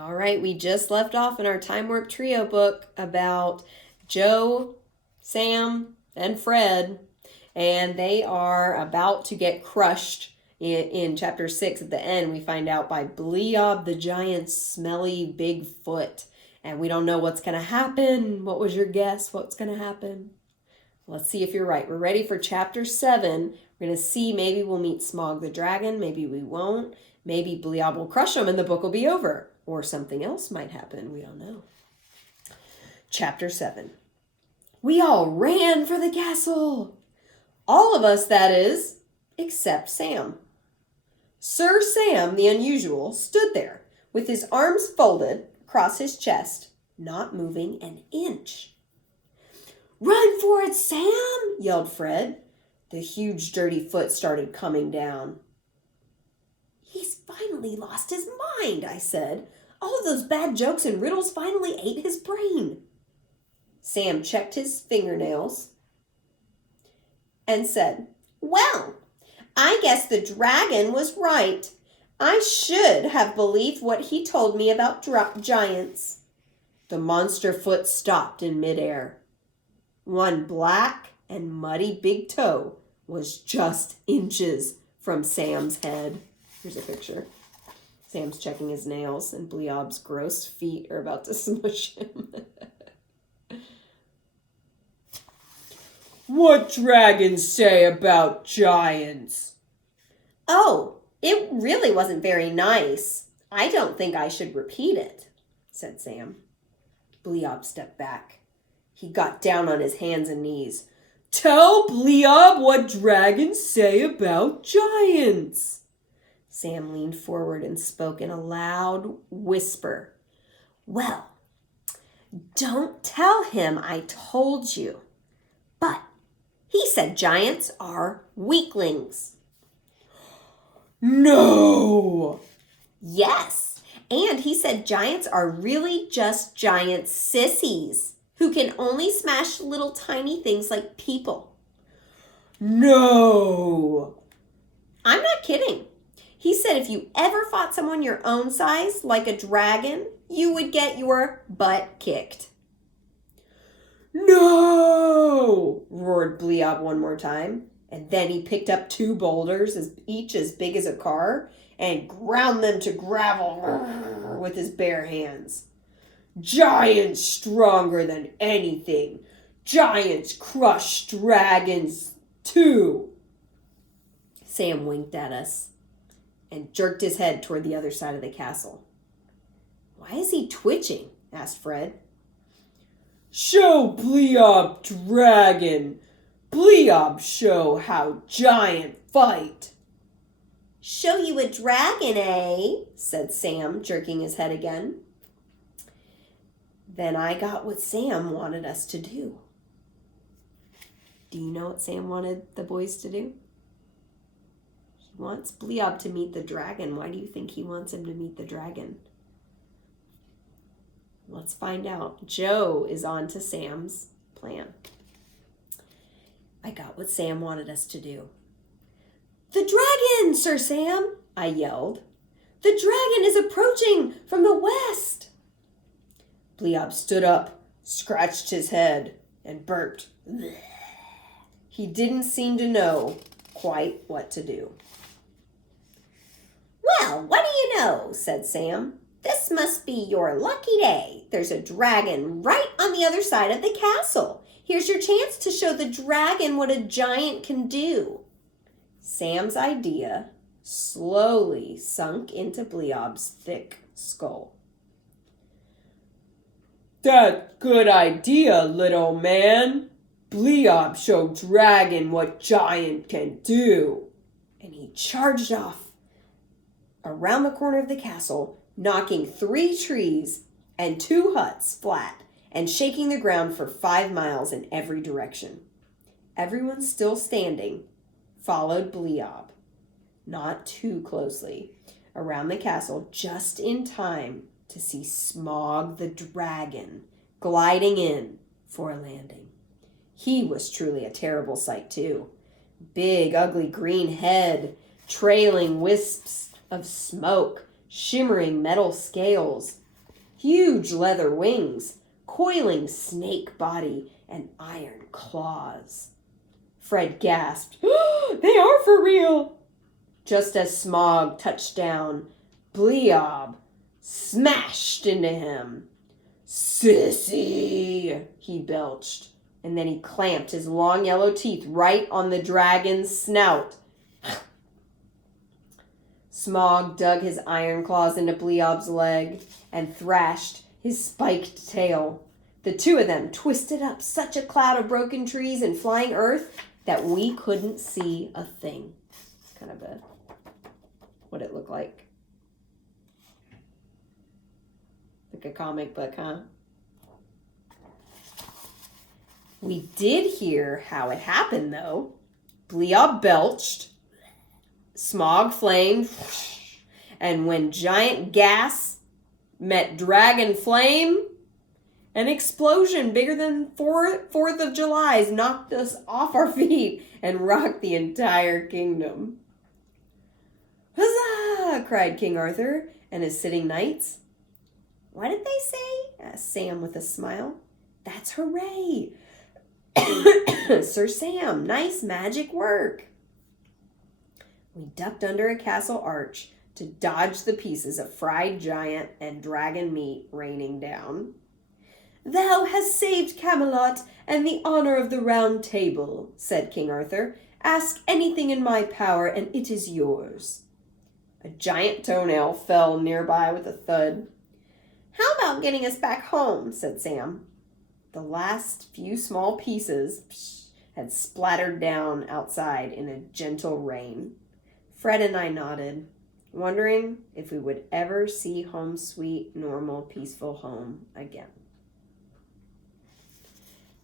All right, we just left off in our Time Warp Trio book about Joe, Sam, and Fred, and they are about to get crushed in chapter 6 at the end. We find out by Bleob the giant's smelly big foot, and we don't know what's going to happen. What was your guess? What's going to happen? Let's see if you're right. We're ready for chapter 7. We're going to see, maybe we'll meet Smaug the dragon, maybe we won't. Maybe Bleob will crush him and the book will be over. Or something else might happen. We don't know. Chapter 7. We all ran for the castle. All of us, that is, except Sam. Sir Sam, the unusual, stood there with his arms folded across his chest, not moving an inch. Run for it, Sam, yelled Fred. The huge dirty foot started coming down. He's finally lost his mind, I said. All of those bad jokes and riddles finally ate his brain. Sam checked his fingernails and said, Well, I guess the dragon was right. I should have believed what he told me about giants. The monster foot stopped in midair. One black and muddy big toe was just inches from Sam's head. Here's a picture. Sam's checking his nails, and Bleob's gross feet are about to smush him. What dragons say about giants? Oh, it really wasn't very nice. I don't think I should repeat it, said Sam. Bleob stepped back. He got down on his hands and knees. Tell Bleob what dragons say about giants. Sam leaned forward and spoke in a loud whisper. Well, don't tell him I told you. But he said giants are weaklings. No! Yes, and he said giants are really just giant sissies who can only smash little tiny things like people. No! I'm not kidding. He said if you ever fought someone your own size, like a dragon, you would get your butt kicked. No! Roared Bleob one more time, and then he picked up 2 boulders, each as big as a car, and ground them to gravel with his bare hands. Giants stronger than anything. Giants crush dragons too. Sam winked at us and jerked his head toward the other side of the castle. Why is he twitching? Asked Fred. Show Bleob dragon. Bleob show how giant fight. Show you a dragon, eh? Said Sam, jerking his head again. Then I got what Sam wanted us to do. Do you know what Sam wanted the boys to do? He wants Bleob to meet the dragon. Why do you think he wants him to meet the dragon? Let's find out. Joe is on to Sam's plan. I got what Sam wanted us to do. The dragon, Sir Sam, I yelled. The dragon is approaching from the west. Bleob stood up, scratched his head, and burped. He didn't seem to know quite what to do. Well, what do you know, said Sam. This must be your lucky day. There's a dragon right on the other side of the castle. Here's your chance to show the dragon what a giant can do. Sam's idea slowly sunk into Bleob's thick skull. That good idea, little man. Bleob show dragon what giant can do. And he charged off around the corner of the castle, knocking 3 trees and 2 huts flat and shaking the ground for 5 miles in every direction. Everyone still standing followed Bleob, not too closely, around the castle just in time to see Smaug the dragon gliding in for a landing. He was truly a terrible sight too. Big, ugly green head, trailing wisps of smoke, shimmering metal scales, huge leather wings, coiling snake body, and iron claws. Fred gasped, "They are for real!" Just as Smaug touched down, Bleob smashed into him. "Sissy!" he belched, and then he clamped his long yellow teeth right on the dragon's snout. Smaug dug his iron claws into Bleob's leg and thrashed his spiked tail. The two of them twisted up such a cloud of broken trees and flying earth that we couldn't see a thing. Kind of what it looked like. Like a comic book, huh? We did hear how it happened, though. Bleob belched, Smaug flamed, and when giant gas met dragon flame, an explosion bigger than 4th of July's knocked us off our feet and rocked the entire kingdom. "Huzzah!" cried King Arthur and his sitting knights. "What did they say?" asked Sam with a smile. "That's hooray! Sir Sam, nice magic work." We ducked under a castle arch to dodge the pieces of fried giant and dragon meat raining down. "Thou hast saved Camelot and the honor of the Round Table," said King Arthur. "Ask anything in my power, and it is yours." A giant toenail fell nearby with a thud. "How about getting us back home?" said Sam. The last few small pieces had splattered down outside in a gentle rain. Fred and I nodded, wondering if we would ever see home sweet, normal, peaceful home again.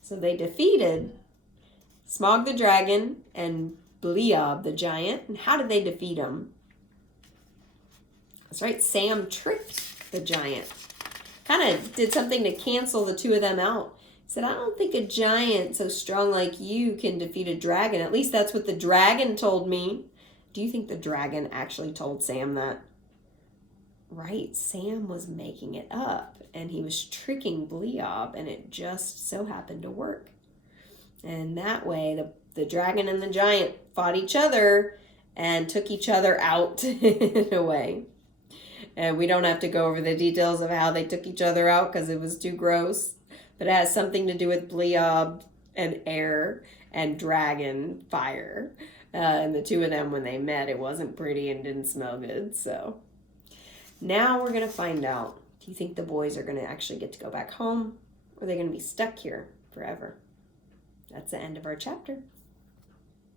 So they defeated Smaug the dragon and Bleob the giant. And how did they defeat him? That's right, Sam tricked the giant. Kind of did something to cancel the two of them out. He said, "I don't think a giant so strong like you can defeat a dragon. At least that's what the dragon told me." Do you think the dragon actually told Sam that? Right, Sam was making it up, and he was tricking Bleob, and it just so happened to work. And that way, the dragon and the giant fought each other and took each other out in a way. And we don't have to go over the details of how they took each other out because it was too gross. But it has something to do with Bleob and air and dragon fire. And the two of them, when they met, it wasn't pretty and didn't smell good. So now we're going to find out. Do you think the boys are going to actually get to go back home? Or are they going to be stuck here forever? That's the end of our chapter.